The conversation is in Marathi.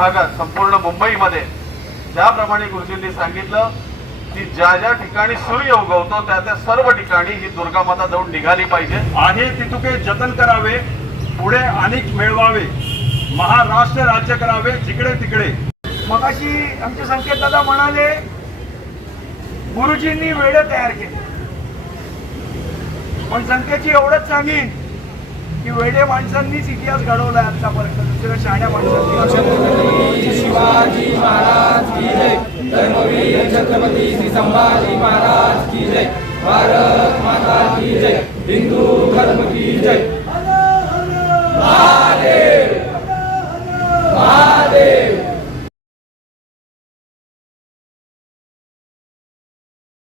भागात संपूर्ण मुंबईमध्ये ज्याप्रमाणे गुरुजींनी सांगितलं की ज्या ज्या ठिकाणी सूर्य उगवतो त्या त्या सर्व ठिकाणी ही दुर्गा माता जाऊन निघाली पाहिजे। आहे तितुके जतन करावे, पुढे अनेक मिळवावे, महाराष्ट्र राज्य करावे जिकडे तिकडे। मगाशी आमचे संकेत दादा म्हणाले गुरुजींनी वेळ तयार केली, पण संकेतची एवढंच सांगेन की वेडे माणसांनीच इतिहास घडवलाय आतापर्यंत, दुसऱ्या शहाण्या माणसांनी। शिवाजी महाराज की जय, धर्मवीर छत्रपती संभाजी महाराज की जय, भारत माता की जय, हिंदू धर्म की जय।